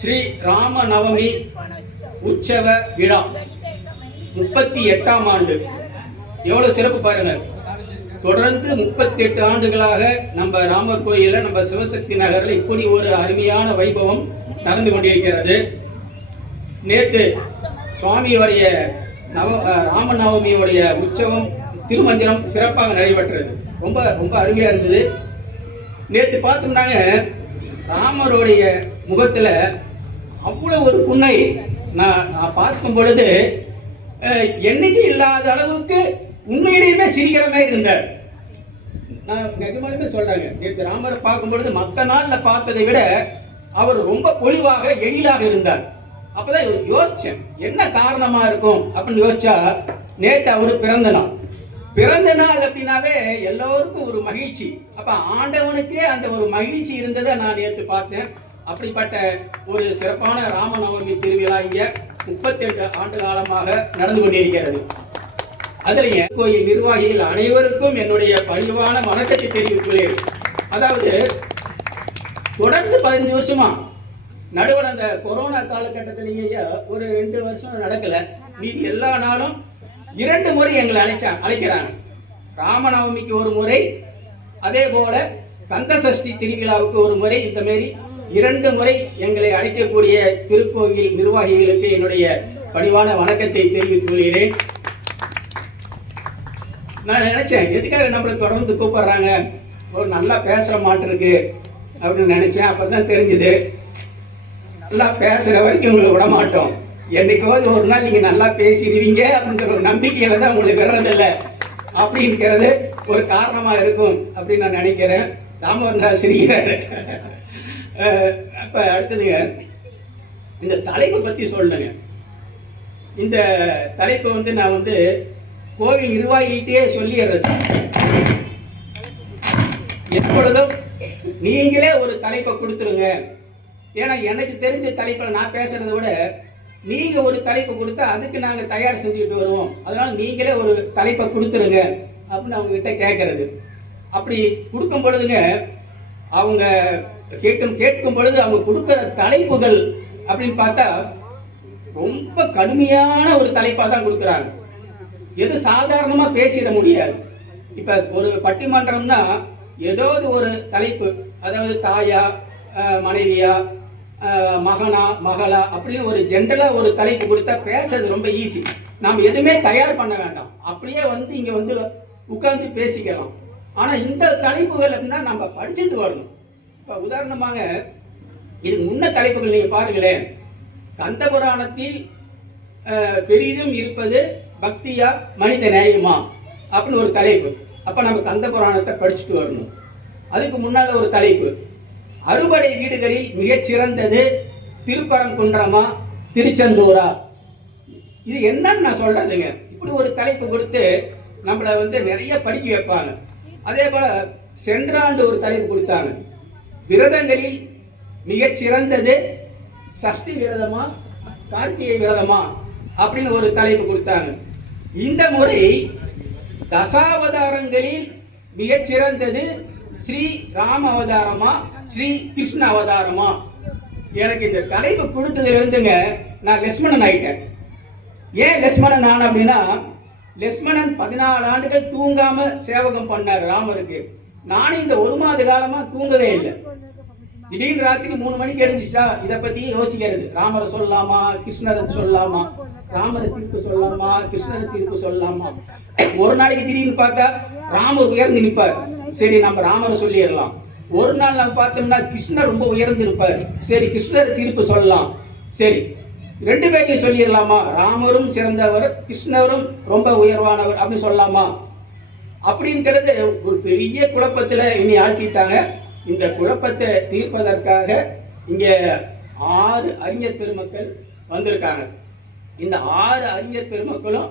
ஸ்ரீ ராம நவமி உற்சவ விழா 38ஆம் ஆண்டு. எவ்வளவு சிறப்பு பாருங்க. தொடர்ந்து 38 ஆண்டுகளாக நம்ம ராமர் கோயில நம்ம சிவசக்தி நகரில் இப்படி ஒரு அருமையான வைபவம் நடந்து கொண்டிருக்கிறது. நேற்று சுவாமியுடைய ராமநவமியுடைய உற்சவம் திருமஞ்சனம் சிறப்பாக நடைபெற்றது. ரொம்ப ரொம்ப அருமையா இருந்தது. நேற்று பார்த்தோம்னாங்க ராமருடைய முகத்துல அவ்வளவு ஒரு புன்னை நான் பார்க்கும் பொழுது எண்ணிக்கை இல்லாத அளவுக்கு உண்மையிலேயுமே சிரிக்கிற மாதிரி இருந்தார். நான் நிஜமாலுமே சொல்றாங்க, நேற்று ராமரை பார்க்கும் பொழுது மற்ற நாள்ல பார்த்ததை விட அவர் ரொம்ப பொலிவாக எழிலாக இருந்தார். அப்பதான் யோசிச்சேன் என்ன காரணமா இருக்கும் அப்படின்னு யோசிச்சா, நேற்று அவர் பிறந்த நாள் அப்படின்னாவே எல்லோருக்கும் ஒரு மகிழ்ச்சி. அப்ப ஆண்டவனுக்கே அந்த ஒரு மகிழ்ச்சி இருந்ததை நான் நேற்று பார்த்தேன். அப்படிப்பட்ட ஒரு சிறப்பான ராமநவமி திருவிழா இங்க 38 ஆண்டு காலமாக நடந்து கொண்டிருக்கிறது. அதுலயே கோயில் நிர்வாகிகள் அனைவருக்கும் என்னுடைய பணிவான வணக்கத்தை தெரிவித்துள்ளேன். அதாவது தொடர்ந்து 15 வருஷமா நடுவில் அந்த கொரோனா காலகட்டத்திலேயே ஒரு 2 வருஷம் நடக்கல. மீதி எல்லா நாளும் 2 முறை எங்களை அழைக்கிறாங்க. ராமநவமிக்கு ஒரு முறை, அதே போல கந்த சஷ்டி திருவிழாவுக்கு ஒரு முறை. இந்த மாதிரி 2 முறை எங்களை அழைக்கக்கூடிய திருக்கோவில் நிர்வாகிகளுக்கு என்னுடைய பணிவான வணக்கத்தை தெரிவித்துக் கொள்கிறேன். நான் நினைச்சேன் எதுக்காக நம்மளை தொடர்ந்து கூப்பிடுறாங்க, ஒரு நல்லா பேசுற மாட்டிருக்கு அப்படின்னு நினைச்சேன். அப்பதான் தெரிஞ்சது நல்லா பேசுற வரைக்கும் உங்களை விட மாட்டோம். என்னைக்காவது ஒரு நாள் நீங்க நல்லா பேசிடுவீங்க அப்படிங்கிற ஒரு நம்பிக்கையில தான் உங்களுக்கு வர்றதில்லை அப்படிங்கிறது ஒரு காரணமா இருக்கும் அப்படின்னு நான் நினைக்கிறேன். ராமவர்தாஸ் சிரிக்கிறாரு. அப்ப அடுத்ததுங்க இந்த தலைப்பை பத்தி சொல்லுங்க. இந்த தலைப்பை நான் கோவில் நிர்வாகிகிட்டே சொல்லிடுறது. எப்பொழுதும் நீங்களே ஒரு தலைப்பை கொடுத்துருங்க. ஏன்னா எனக்கு தெரிஞ்ச தலைப்பில் நான் பேசுறதை விட நீங்க ஒரு தலைப்பு கொடுத்தா அதுக்கு நாங்க தயார் செஞ்சுட்டு வருவோம். அதனால நீங்களே ஒரு தலைப்பை கொடுத்துருங்க அப்படின்னு அவங்க கிட்ட கேட்கறது. அப்படி கொடுக்கும் பொழுதுங்க அவங்க கேட்கும் பொழுது அவங்க கொடுக்கிற தலைப்புகள் அப்படின்னு பார்த்தா ரொம்ப கடுமையான ஒரு தலைப்பா தான் கொடுக்குறாங்க. எது சாதாரணமா பேசிட முடியாது. இப்ப ஒரு பட்டிமன்றம்னா ஏதாவது ஒரு தலைப்பு, அதாவது தாயா, மனைவியா, மகனா, மகளா அப்படின்னு ஒரு ஜென்ரலா ஒரு தலைப்பு கொடுத்தா பேசுறது ரொம்ப ஈஸி. நாம் எதுவுமே தயார் பண்ண வேண்டாம். அப்படியே இங்க உட்கார்ந்து பேசிக்கலாம். ஆனா இந்த தலைப்புகள் அப்படின்னா நம்ம படிச்சுட்டு வரணும். இப்ப உதாரணமாக இதுக்கு முன்ன தலைப்புகள் நீங்க பாருங்களேன். கந்த புராணத்தில் பெரிதும் இருப்பது பக்தியா மனித நேயமா அப்படின்னு ஒரு தலைப்பு. அப்ப நம்ம கந்த புராணத்தை படிச்சுட்டு வரணும். அதுக்கு முன்னால ஒரு தலைப்பு, அறுபடை வீடுகளில் மிகச்சிறந்தது திருப்பரங்குன்றமா திருச்செந்தூரா. இது என்னன்னு நான் சொல்றதுங்க. இப்படி ஒரு தலைப்பு கொடுத்து நம்மளை நிறைய படிக்க வைப்பாங்க. அதே போல சென்ற ஆண்டு ஒரு தலைப்பு கொடுத்தாங்க, விரதங்களில் மிகச்சிறந்தது சஷ்டி விரதமா கார்த்திகை விரதமா அப்படின்னு ஒரு தலைப்பு கொடுத்தாங்க. இந்த முறை தசாவதாரங்களில் மிகச்சிறந்தது ஸ்ரீ ராம அவதாரமா ஸ்ரீ கிருஷ்ண அவதாரமா. எனக்கு இந்த தலைப்பு கொடுத்ததுல இருந்துங்க நான் லட்சுமணன் ஆயிட்டேன். ஏன் லட்சுமணன் நான் அப்படின்னா, லட்சுமணன் 14 ஆண்டுகள் தூங்காம சேவகம் பண்ணார் ராமருக்கு. நானும் இந்த 1 மாத காலமா தூங்கவே இல்லை. திடீர்னு ராத்திரி 3 மணிக்கு எழுந்துச்சா இதை பத்தி யோசிக்கிறது. ராமரை சொல்லலாமா, கிருஷ்ணரை சொல்லலாமா, ராமரை தீர்ப்பு சொல்லலாமா, கிருஷ்ணரை தீர்ப்பு சொல்லலாமா. ஒரு நாளைக்கு திடீர்னு பார்த்தா ராமர் உயர்ந்து நிற்பார், சரி நம்ம ராமரை சொல்லிடலாம். ஒரு நாள் நம்ம பார்த்தோம்னா கிருஷ்ணர் ரொம்ப உயர்ந்து இருப்பார், சரி கிருஷ்ணரை தீர்ப்பு சொல்லலாம். சரி 2 பேரையும் சொல்லிடலாமா, ராமரும் சிறந்தவர் கிருஷ்ணரும் ரொம்ப உயர்வானவர் அப்படின்னு சொல்லலாமா அப்படிங்கிறது ஒரு பெரிய குழப்பத்துல இனி ஆழ்த்திட்டாங்க. இந்த குழப்பத்தை தீர்ப்பதற்காக இங்க 6 அறிஞர் பெருமக்கள் வந்திருக்காங்க. இந்த 6 அறிஞர் பெருமக்களும்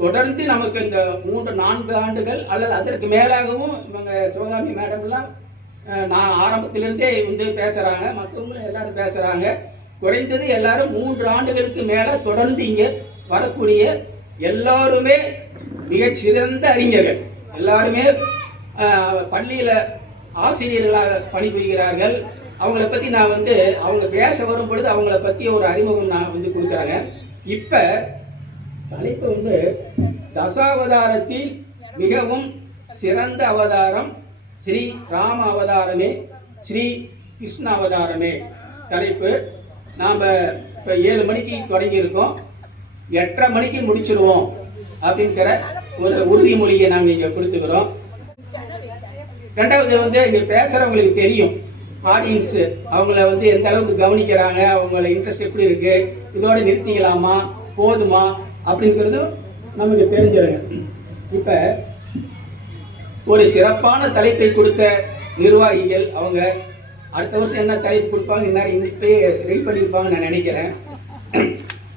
தொடர்ந்து நமக்கு இந்த 3-4 ஆண்டுகள் அல்லது அதற்கு மேலாகவும் இவங்க சிவகாமி மேடம்லாம் நான் ஆரம்பத்திலிருந்தே பேசுறாங்க, மற்றவங்களும் எல்லாரும் பேசுறாங்க. குறைந்தது எல்லாரும் 3 ஆண்டுகளுக்கு மேல தொடர்ந்து இங்க வரக்கூடிய எல்லாருமே மிகச்சிறந்த அறிஞர்கள். எல்லாருமே பள்ளியில ஆசிரியர்களாக பணிபுரிகிறார்கள். அவங்கள பற்றி நான் வந்து அவங்க பேச வரும் பொழுது அவங்கள பற்றி ஒரு அறிமுகம் நான் வந்து கொடுக்குறாங்க. இப்போ தலைப்பு வந்து தசாவதாரத்தில் மிகவும் சிறந்த அவதாரம் ஸ்ரீ ராம அவதாரமே, ஸ்ரீ கிருஷ்ண அவதாரமே தலைப்பு. நாம் இப்போ 7 மணிக்கு தொடங்கியிருக்கோம், 8:30 மணிக்கு முடிச்சிருவோம் அப்படிங்கிற ஒரு உறுதிமொழியை நாங்கள் இங்கே கொடுத்துக்கிறோம். ரெண்டாவது வந்து இங்கே பேசுகிறவங்களுக்கு தெரியும் ஆடியன்ஸு அவங்கள வந்து எந்த அளவுக்கு கவனிக்கிறாங்க, அவங்கள இன்ட்ரெஸ்ட் எப்படி இருக்கு, இதோட நிறுத்திக்கலாமா போதுமா அப்படிங்கிறதும் நமக்கு தெரிஞ்சிருங்க. இப்போ ஒரு சிறப்பான தலைப்பை கொடுத்த நிர்வாகிகள் அவங்க அடுத்த வருஷம் என்ன தலைப்பு கொடுப்பாங்க முன்னாடி இப்பயே ரெடி பண்ணியிருப்பாங்கன்னு நான் நினைக்கிறேன்.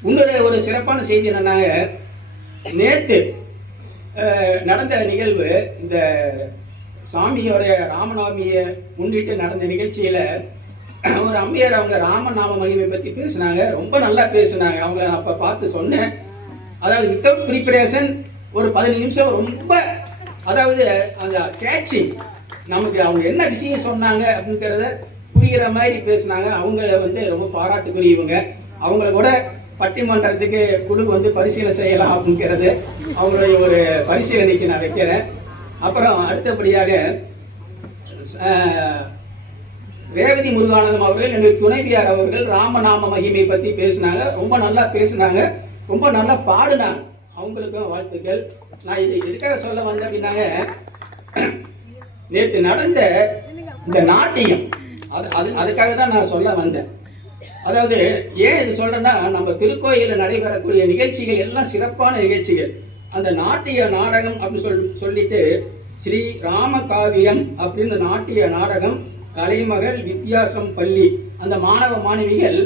இன்னொரு ஒரு சிறப்பான செய்தி என்னன்னாங்க, நேற்று நடந்த நிகழ்வு இந்த சாமியோடைய ராமநவமியை முன்னிட்டு நடந்த நிகழ்ச்சியில் ஒரு அம்மையார் அவங்க ராமநாம மகிமை பற்றி பேசினாங்க. ரொம்ப நல்லா பேசினாங்க. அவங்கள நான் அப்போ பார்த்து சொன்னேன், அதாவது வித்தவுட் ப்ரிப்பரேஷன் ஒரு 15 நிமிஷம் ரொம்ப அதாவது அந்த கேட்சிங் நமக்கு அவங்க என்ன விஷயம் சொன்னாங்க அப்படிங்கிறத புரிகிற மாதிரி பேசினாங்க. அவங்கள வந்து ரொம்ப பாராட்டுக்குரியவங்க. அவங்கள கூட பட்டிமன்றத்துக்கு குழு வந்து பரிசீலனை செய்யலாம் அப்படிங்கிறது அவங்களுடைய ஒரு பரிசீலனைக்கு நான் வைக்கிறேன். அப்புறம் அடுத்தபடியாக ரேவதி முருகானந்தம் அவர்கள் என்னுடைய துணைவியார் அவர்கள் ராமநாம மகிமை பற்றி பேசினாங்க. ரொம்ப நல்லா பேசினாங்க, ரொம்ப நல்லா பாடுனாங்க. அவங்களுக்கும் வாழ்த்துக்கள். நான் இது எதுக்காக சொல்ல வந்தேன் அப்படின்னாங்க, நேற்று நடந்த இந்த நாட்டியம் அதுக்காக தான் நான் சொல்ல வந்தேன். அதாவது ஏன் இது சொல்றேன்னா, நம்ம திருக்கோயிலில் நடைபெறக்கூடிய நிகழ்ச்சிகள் எல்லாம் சிறப்பான நிகழ்ச்சிகள். அந்த நாட்டிய நாடகம் அப்படின்னு சொல்லிட்டு ஸ்ரீ ராம காவியம் அப்படின்னு நாட்டிய நாடகம் கலைமகள் வித்தியாசம் பள்ளி அந்த மாணவ மாணவிகள்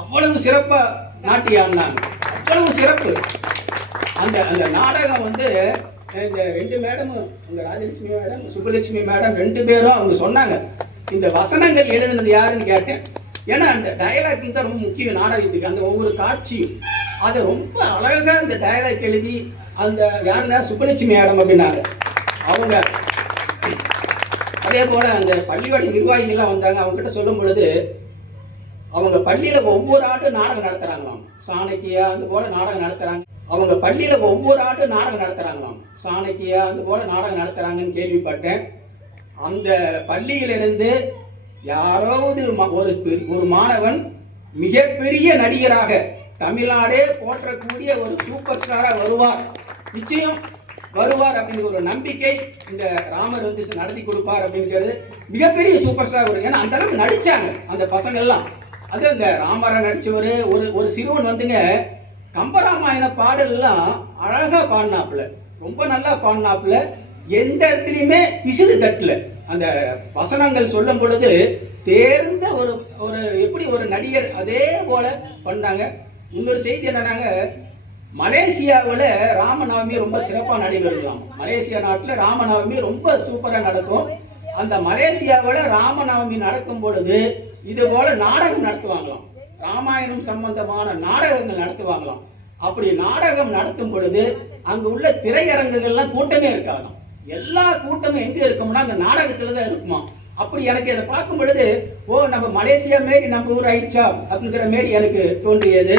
அவ்வளவு சிறப்பா நாட்டியம் ஆடினாங்க. அவ்வளவு சிறப்பு. அந்த அந்த நாடகம் வந்து இந்த 2 மேடமும், இந்த ராஜலட்சுமி மேடம் சுப்புலட்சுமி மேடம் 2 பேரும் அவங்க சொன்னாங்க, இந்த வசனங்கள் எழுதுனது யாருன்னு கேட்டேன். ஏன்னா அந்த டயலாக் தான் ரொம்ப முக்கியம் நாடகத்துக்கு. அந்த ஒவ்வொரு காட்சியும் அதை ரொம்ப அழகா அந்த டயலாக் எழுதி அந்த யாருன்னா சுப்புலட்சுமி மேடம் அப்படின்னாங்க அவங்க. அதே போல அந்த பள்ளிவாடி நிர்வாகிகள்லாம் வந்தாங்க. அவங்க கிட்ட சொல்லும் பொழுது அவங்க பள்ளியில ஒவ்வொரு ஆண்டும் நாடகம் நடத்துறாங்களாம். சாணக்கியா அந்த போல நாடகம் நடத்துறாங்க. அவங்க பள்ளியில ஒவ்வொரு ஆண்டும் நாடகம் நடத்துறாங்களாம். சாணக்கியா அந்த போல நாடகம் நடத்துறாங்கன்னு கேள்விப்பட்டேன். அந்த பள்ளியிலிருந்து யாராவது ஒரு மாணவன் மிகப்பெரிய நடிகராக தமிழ்நாடே போற்றக்கூடிய ஒரு சூப்பர் ஸ்டாரா வருவார், நிச்சயம் வருவார் அப்படிங்கிற ஒரு நம்பிக்கை இந்த ராமர் வந்து நடத்தி கொடுப்பார் அப்படிங்கிறது. மிகப்பெரிய சூப்பர் ஸ்டார் வரும். ஏன்னா அந்த அளவுக்கு நடிச்சாங்க அந்த பசங்க எல்லாம். அது அந்த ராமரை நடிச்சவர் ஒரு சிறுவன் வந்துங்க கம்பராமாயண பாடல்லாம் அழகா பாடினாப்புல, ரொம்ப நல்லா பாடினாப்புல. எந்த இடத்துலையுமே பிசிறு தட்டல. அந்த வசனங்கள் சொல்லும் பொழுது தேர்ந்த ஒரு ஒரு எப்படி ஒரு நடிகர் அதே போல பண்ணாங்க. இன்னொரு செய்தி என்னன்னாங்க, மலேசியாவில் ராமநவமி ரொம்ப சிறப்பாக நடைபெறலாம். மலேசியா நாட்டில் ராமநவமி ரொம்ப சூப்பராக நடக்கும். அந்த மலேசியாவில் ராமநவமி நடக்கும் பொழுது இது போல நாடகம் நடத்துவாங்களாம். ராமாயணம் சம்பந்தமான நாடகங்கள் நடத்துவாங்களாம். அப்படி நாடகம் நடத்தும் பொழுது அங்கு உள்ள திரையரங்குகள்லாம் கூட்டமே இருக்காதாம். எல்லா கூட்டமும் எங்க இருக்கும்னா அந்த நாடகத்துல தான் இருக்குமா. அப்படி எனக்கு அதை பார்க்கும் பொழுது ஓ நம்ம மலேசியா மாரி நம்ம ஊர் ஆயிடுச்சா அப்படிங்கிற மாரி எனக்கு தோன்றியது.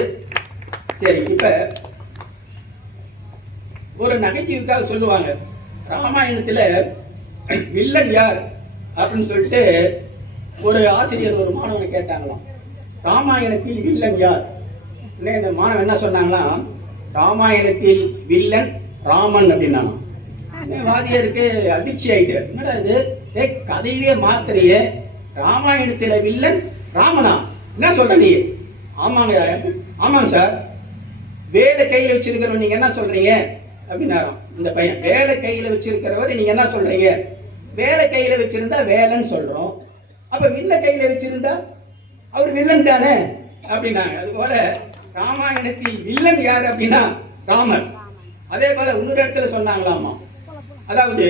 சரி, இப்ப ஒரு நகைச்சுவைக்காக சொல்லுவாங்க, ராமாயணத்துல வில்லன் யார் அப்படின்னு சொல்லிட்டு ஒரு ஆசிரியர் ஒரு மாணவனை கேட்டாங்களாம், ராமாயணத்தில் வில்லன் யார்? இந்த மாணவன் என்ன சொன்னாங்களாம், ராமாயணத்தில் வில்லன் ராமன் அப்படின்னாங்க. வாதியாருக்கு அதிர்ச்சி ஆயிட்டு, என்னடா இது கதையே மாத்திரையே, ராமாயணத்துல வில்லன் ராமனா, என்ன சொல்ற நீ? ஆமாங்க ஆமாங்க சார், வேலை கையில வச்சிருக்கிறவன் நீங்க என்ன சொல்றீங்க அப்படின்னாராம் இந்த பையன். வேலை கையில வச்சிருக்கிறவர் நீங்க என்ன சொல்றீங்க? வேலை கையில வச்சிருந்தா வேலைன்னு சொல்றோம், அப்ப வில்ல கையில வச்சிருந்தா அவர் வில்லன் தானே அப்படின்னாங்க. அது போல ராமாயணத்தில் வில்லன் யார் அப்படின்னா ராமர். அதே போல இன்னொரு இடத்துல சொன்னாங்களாமா, அதாவது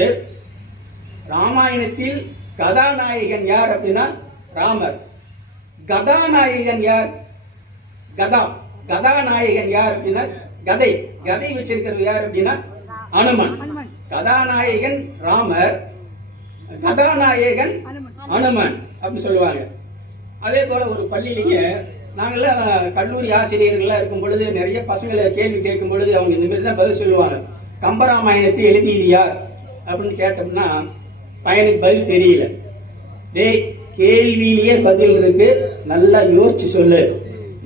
ராமாயணத்தில் கதாநாயகன் யார் அப்படின்னா ராமர், கதாநாயகன் யார்? கதாநாயகன் யார் அப்படின்னா கதை வச்சிருக்கிறது யார் அப்படின்னா அனுமன். கதாநாயகன் ராமர், கதாநாயகன் அனுமன் அப்படி சொல்லுவாங்க. அதே போல ஒரு பள்ளியிலேயே நாங்கள்லாம் கல்லூரி ஆசிரியர்கள்லாம் இருக்கும் பொழுது நிறைய பசங்களை கேள்வி கேட்கும் பொழுது அவங்க இந்த மாதிரி தான் பதில் சொல்லுவாங்க. கம்பராமாயணத்தை எழுதியது யார் அப்படின்னு கேட்டோம்னா பையனுக்கு பதில் தெரியல. டேய், கேள்வியிலேயே பதில் இருக்கு, நல்லா யோசிச்சு சொல்லு,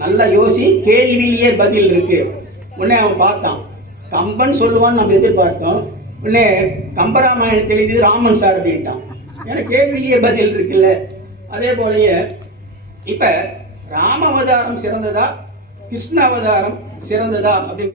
நல்லா யோசி, கேள்வியிலேயே பதில் இருக்கு. உடனே அவன் பார்த்தான், கம்பன் சொல்லுவான்னு நம்ம எதிர்பார்த்தோம். உடனே கம்பராமாயணத்தை எழுதியது ராமன் சார் அப்படின்ட்டான். ஏன்னா கேள்வியிலேயே பதில் இருக்குல்ல. அதே போலயே இப்ப ராம அவதாரம் சிறந்ததா கிருஷ்ண அவதாரம் சிறந்ததா அப்படின்னு